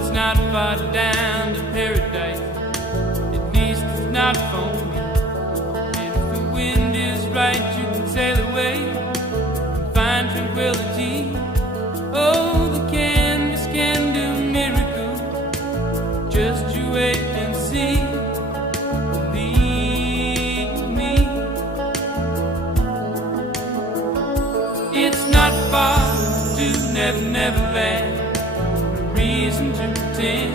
it's not far down to paradise. At least it's not for me. And if the wind is right, you can sail away and find tranquility. Oh, the canvas can do miracles. Just you wait and see. Believe me. It's not far to Never Never Land. Reason to pretend.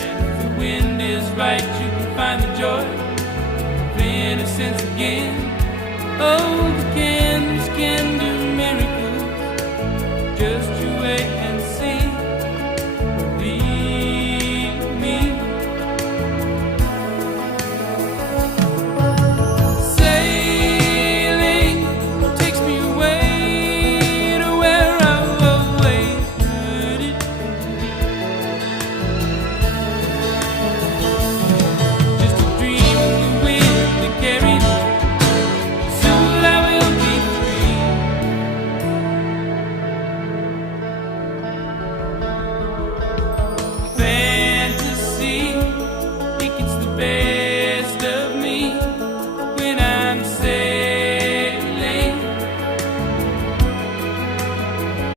And if the wind is right, you can find the joy of innocence again. Oh, the canvas can do